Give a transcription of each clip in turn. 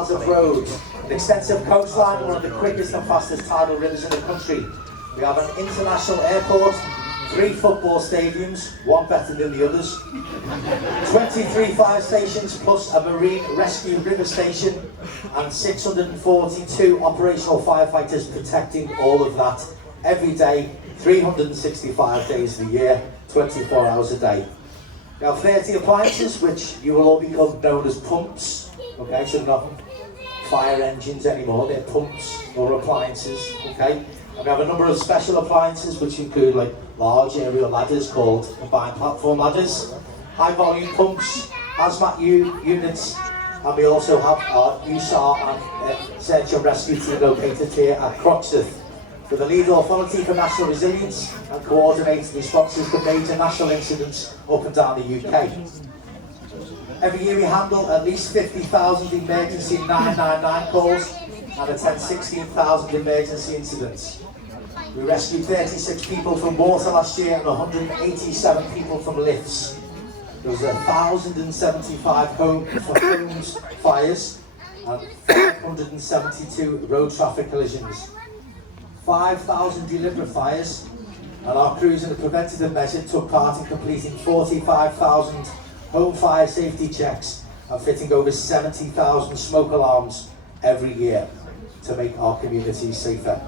miles of roads, an extensive coastline, one of the quickest and fastest tidal rivers in the country. We have an international airport, 3 football stadiums, one better than the others, 23 fire stations plus a marine rescue river station, and 642 operational firefighters protecting all of that every day, 365 days of the year, 24 hours a day. We have 30 appliances, which you will all become known as pumps. Okay, so they're not fire engines anymore, they're pumps or appliances. Okay, and we have a number of special appliances, which include like large aerial ladders called combined platform ladders, high volume pumps, hazmat units, and we also have our USAR and search and rescue team located here at Croxteth, with the lead authority for national resilience and coordinates responses to major national incidents up and down the UK. Every year we handle at least 50,000 emergency 999 calls and attend 16,000 emergency incidents. We rescued 36 people from water last year and 187 people from lifts. There was 1,075 homes fires and 572 road traffic collisions. 5,000 deliberate fires, and our crews in a preventative measure took part in completing 45,000 home fire safety checks and fitting over 70,000 smoke alarms every year to make our communities safer.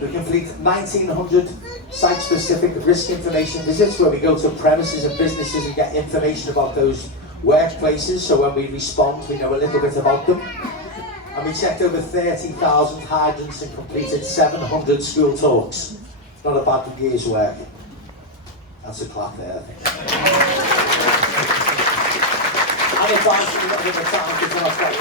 We complete 1,900 site-specific risk information visits where we go to premises and businesses and get information about those workplaces, so when we respond we know a little bit about them. And we checked over 30,000 hydrants and completed 700 school talks. Not a bad year's work. That's a clap there, I think. And advice a little bit of time before I start.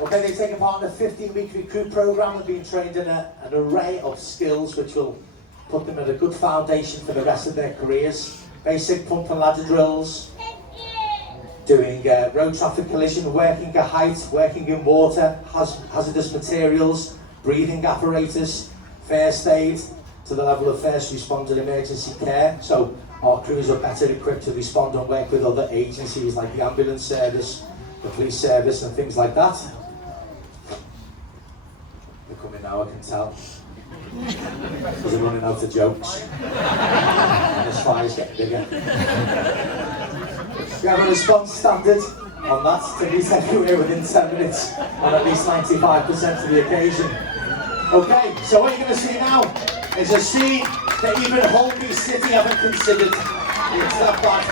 Okay, they've taken part in a 15-week recruit programme and been trained in an array of skills which will put them at a good foundation for the rest of their careers. Basic pump and ladder drills, doing road traffic collision, working at height, working in water, hazardous materials, breathing apparatus, first aid to the level of first responder emergency care. So our crews are better equipped to respond and work with other agencies like the ambulance service, the police service and things like that. They're coming now, I can tell. Because they're running out of jokes. And this fire's getting bigger. We have a response standard on that to meet everywhere within 10 minutes on at least 95% of the occasion. Okay, so what you're going to see now is a scene that even Holby City haven't considered. It's that bad.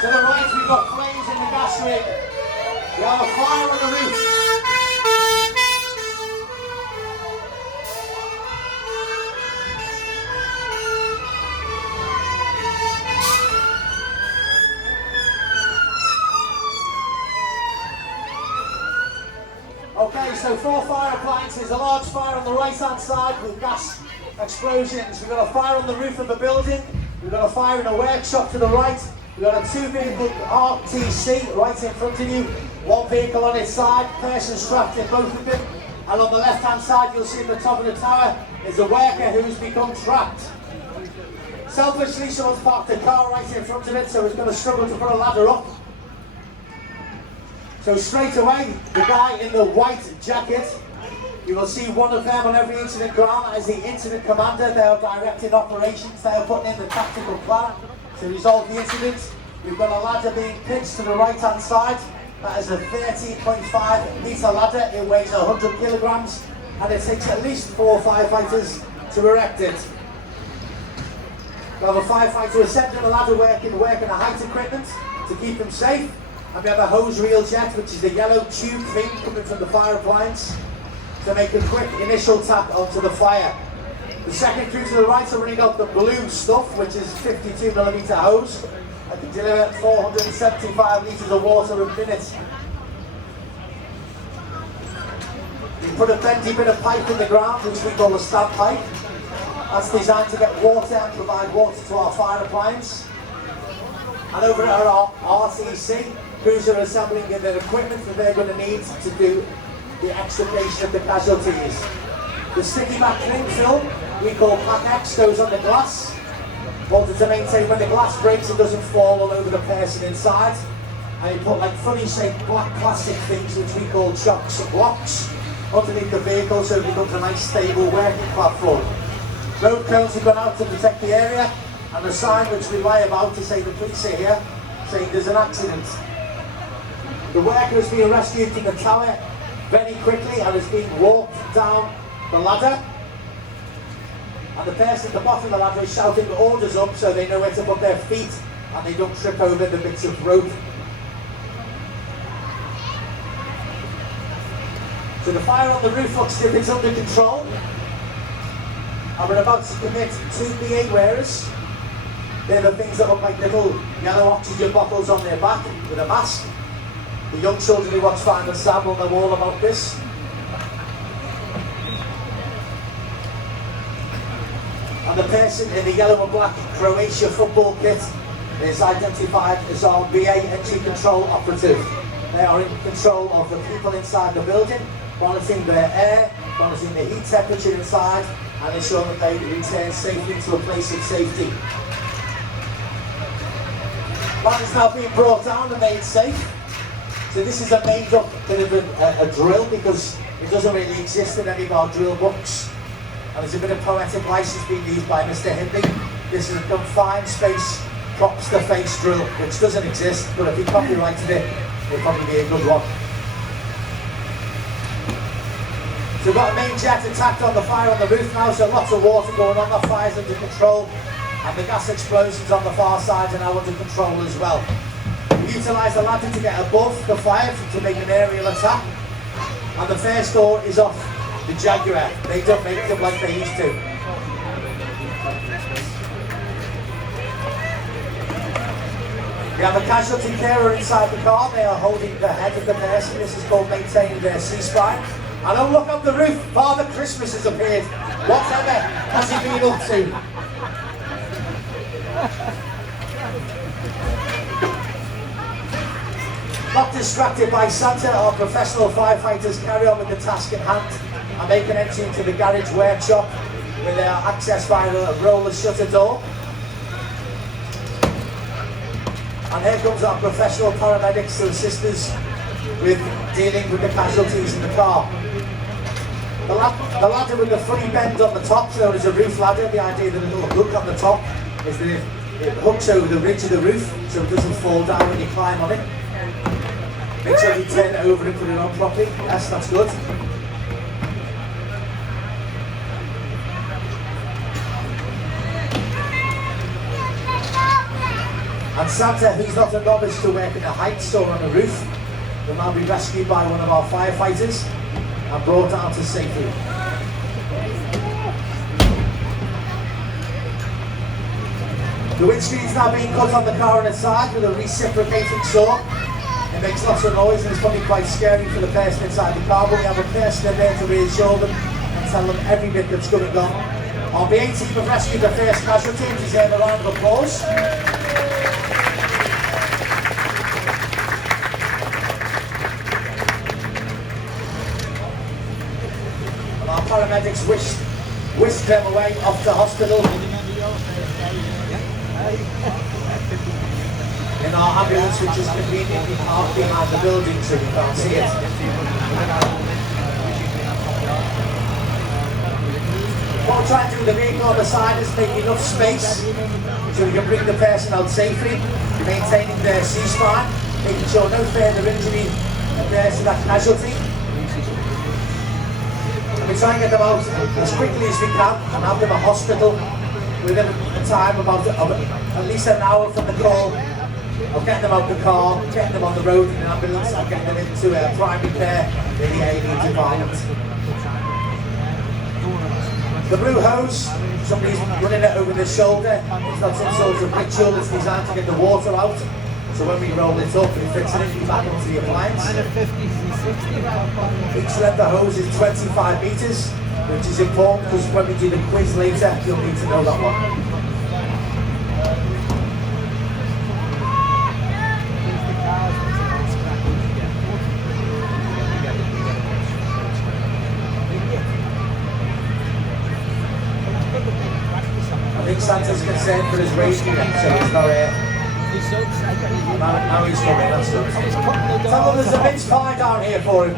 To the right we've got flames in the gas rig. We have a fire on the roof. Okay, so 4 fire appliances, a large fire on the right hand side with gas explosions. We've got a fire on the roof of a building, we've got a fire in a workshop to the right, we've got a 2-vehicle RTC right in front of you, 1 vehicle on its side, person strapped in both of them, and on the left hand side you'll see at the top of the tower is a worker who's become trapped. Selfishly someone's parked a car right in front of it, so he's going to struggle to put a ladder up. So straight away, the guy in the white jacket, you will see one of them on every incident ground. That is the incident commander. They are directing operations. They are putting in the tactical plan to resolve the incident. We've got a ladder being pitched to the right hand side. That is a 13.5 metre ladder. It weighs 100 kilograms and it takes at least 4 firefighters to erect it. We have a firefighter assembling the ladder working a height equipment to keep them safe. And we have a hose reel jet, which is the yellow tube thing coming from the fire appliance, to make a quick initial tap onto the fire. The second crew to the right are running out the blue stuff, which is 52mm hose, that can deliver 475 litres of water a minute. We put a bendy bit of pipe in the ground, which we call a stab pipe. That's designed to get water and provide water to our fire appliance. And over at our RTC, crews are assembling their equipment that they're going to need to do the extrication of the casualties. The sticky back cling film we call Pack X goes on the glass. What order to maintain when the glass breaks it doesn't fall all over the person inside. And you put like funny shaped black plastic things which we call chocks and blocks underneath the vehicle so it becomes a nice stable working platform. Road cones have gone out to protect the area, and a sign which we lie about to say the police are here, saying there's an accident. The worker is being rescued from the tower very quickly and is being walked down the ladder. And the person at the bottom of the ladder is shouting the orders up so they know where to put their feet and they don't trip over the bits of rope. So the fire on the roof looks as if it's under control. And we're about to commit 2 BA wearers. They're the things that look like little yellow oxygen bottles on their back with a mask. The young children who watch Final Sam will know all about this. And the person in the yellow and black Croatia football kit is identified as our BA entry control operative. They are in control of the people inside the building, monitoring their air, monitoring the heat temperature inside, and ensuring that they return safely to a place of safety. That is now being brought down and made safe. So this is a made up bit of a drill because it doesn't really exist in any of our drill books. And there's a bit of poetic license being used by Mr. Hindley. This is a confined space props the face drill, which doesn't exist, but if he copyrighted it, it'll probably be a good one. So we've got a main jet attacked on the fire on the roof now, so lots of water going on, the fire's under control, and the gas explosions on the far side are now under control as well. We utilise the ladder to get above the fire to make an aerial attack, and the first door is off the Jaguar. They don't make them like they used to. We have a casualty carer inside the car. They are holding the head of the person. This is called maintaining their C-spine. And oh, look up the roof. Father Christmas has appeared. Whatever has he been up to? Not distracted by Santa, our professional firefighters carry on with the task at hand and make an entry into the garage workshop where they are accessed via a roller shutter door. And here comes our professional paramedics to assist us with dealing with the casualties in the car. The ladder with the funny bend on the top, known as a roof ladder, the idea that a little hook on the top is that it hooks over the ridge of the roof so it doesn't fall down when you climb on it. Make sure you turn it over and put it on properly. Yes, that's good. And Santa, who's not a novice to work in the heights or on a roof, will now be rescued by one of our firefighters and brought down to safety. The windscreen's now being cut on the car on its side with a reciprocating saw. It makes lots of noise and it's probably quite scary for the person inside the car, but we have a person in there to reassure them and tell them every bit that's going on. Our BA team have rescued the first casualty, which is a round of applause. And our paramedics whisked them away off to hospital. In our ambulance, which is conveniently parked behind the building so you can't see it. What we're trying to do with the vehicle on the side is make enough space so we can bring the person out safely, maintaining their C-spine, making sure no further injury occurs to that casualty. And we try and get them out as quickly as we can and have them at hospital within a time about at least an hour from the call. Of getting them out the car, getting them on the road in an ambulance, and getting them into primary care in the A&E department. The blue hose, somebody's running it over their shoulder. It's got some sort of ritual that's designed to get the water out. So when we roll it up, it fits it back into the appliance. Each length of hose is 25 metres, which is important because when we do the quiz later, you'll need to know that one. I think Santa's concerned concerned for his wage unit, so he's not here. Now he's coming, that's good. Tell them there's a mince pie down here for him.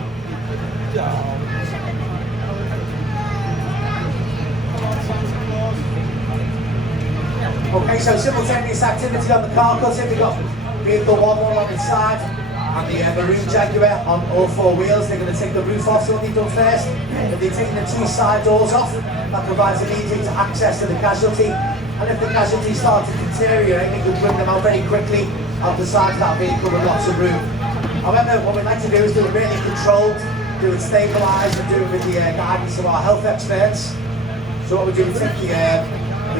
Okay, so simultaneous activity on the car cutting. We've got vehicle 1 on its side and the maroon Jaguar on all 4 wheels. They're going to take the roof off, so what they've done first, they're taking the 2 side doors off. That provides immediate access to the casualty. And if the casualty starts to deteriorate, we can bring them out very quickly out the side of that vehicle with lots of room. However, what we'd like to do is do it really controlled, do it stabilised, and do it with the guidance of our health experts. So what we do, we take the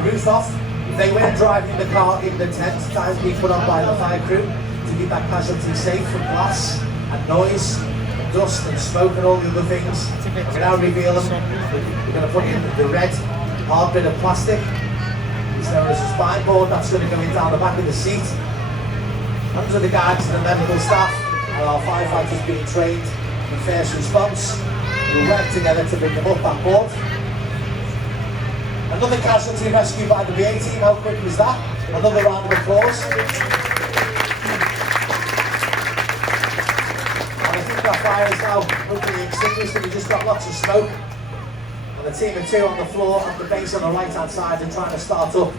roof off. They were driving the car in the tent that has been put on by the fire crew to keep that casualty safe from glass and noise, and dust and smoke and all the other things. We now reveal them. We're going to put in the red hard bit of plastic. It's known as a spine board. That's going to go in down the back of the seat. Under the guidance of the medical staff and our firefighters being trained in first response, we'll work together to bring them up that board. Another casualty rescued by the BA team. How quick was that? Another round of applause. And I think that fire is now hopefully extinguished, and we just got lots of smoke. And the team of 2 on the floor at the base on the right hand side are trying to start up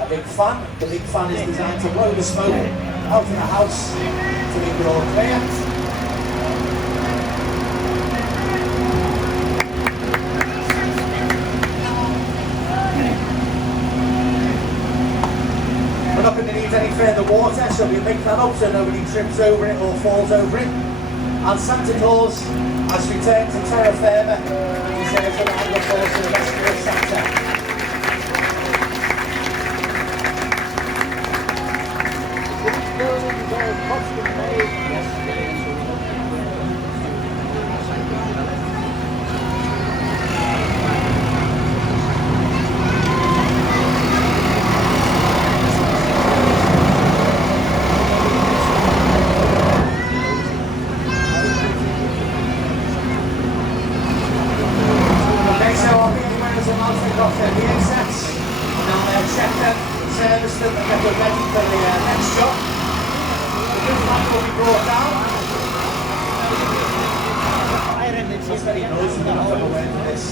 a big fan. The big fan is designed to blow the smoke out of the house to make it all clear. We're not going to need any further water, so we make that up so nobody trips over it or falls over it. And Santa Claus has returned to terra firma and deserves a round of applause to the rescue of Santa. Service them and get them ready for the next job. The roof line will be brought down. It's very noisy, we're not aware of this.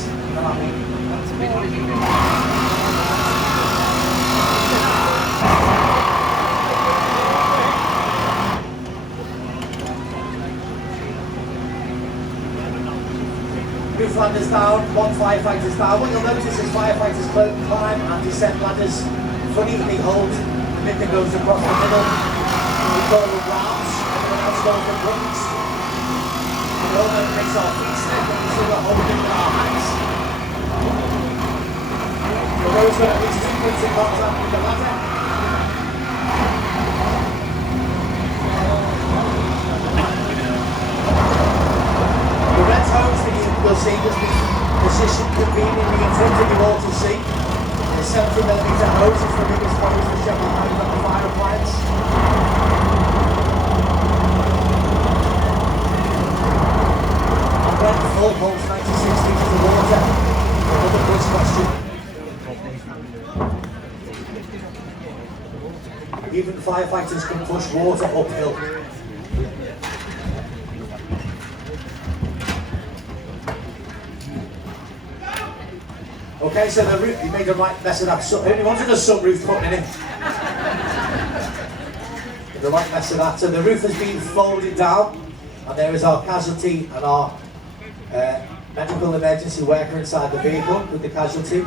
Roof line is down, 1 firefighter is down. What you'll notice is firefighters climb and descend ladders. Unevenly hold, the bit that goes across the middle. We call them rounds, everyone else goes for rungs. And all that makes our feet stiff, and we still got holding with our hands. For those who have at least 2 points in contact with the ladder. The red hose that you'll see has been positioned conveniently in front of you all to see. 70mm hose is the biggest hose for shoveling out of the fire appliance. And then the full holds 96 litres of water. Another quiz question. Even firefighters can push water uphill. Okay, so the roof, you made a right mess of that. Only wanted a sunroof put in it. The right mess of that. So the roof has been folded down, and there is our casualty and our medical emergency worker inside the vehicle with the casualty.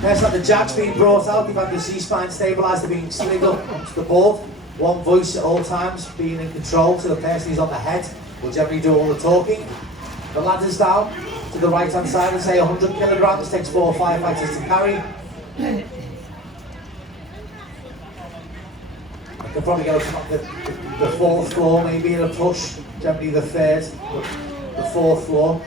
There's like the jacks being brought out. They've had the C-spine stabilised. They're being slid up onto the board. One voice at all times being in control, so the person who's on the head will generally do all the talking. The ladder's down to the right hand side, and say 100 kilograms, takes 4 firefighters to carry. I could probably go from the 4th floor maybe in a push, generally the 3rd, but the 4th floor.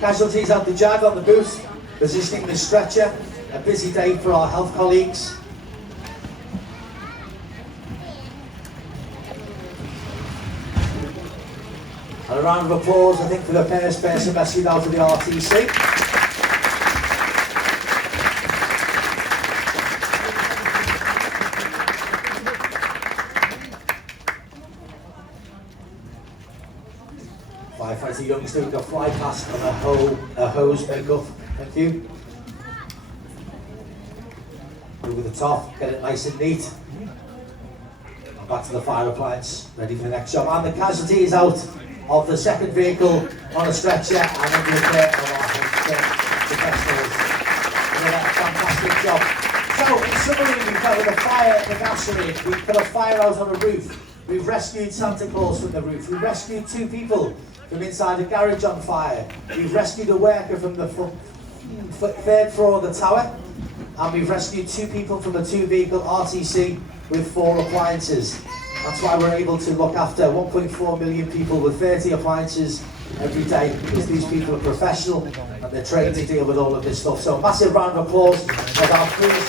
Casualties have the jag on the boot, positioning the stretcher. A busy day for our health colleagues. round of applause, I think, for the first person rescued out of the RTC. Firefighter youngster with a fly past and a hose makeup. Thank you. Over the top, get it nice and neat. And back to the fire appliance, ready for the next job. And the casualty is out of the second vehicle on a stretcher and under the care of our professionals. They did a fantastic job. So, in summary, we've got with a fire in Ashering, we've put a fire out on a roof. We've rescued Santa Claus from the roof. We've rescued 2 people from inside a garage on fire. We've rescued a worker from the 3rd floor of the tower. And we've rescued 2 people from a 2-vehicle RTC with 4 appliances. That's why we're able to look after 1.4 million people with 30 appliances every day, because these people are professional and they're trained to deal with all of this stuff. So massive round of applause for our crews.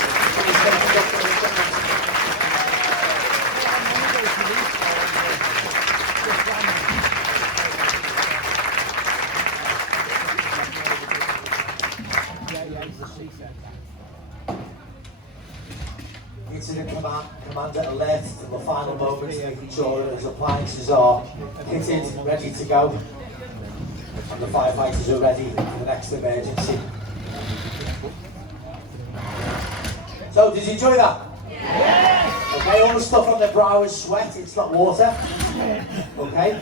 Incident commander alert to the final moments, making sure that his appliances are kitted, ready to go, and the firefighters are ready for the next emergency. So, did you enjoy that? Yes! Okay, all the stuff on the brow is sweat, it's not water. Okay?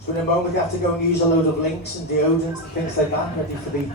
So in a moment you have to go and use a load of links and deodorant and things like that, ready for the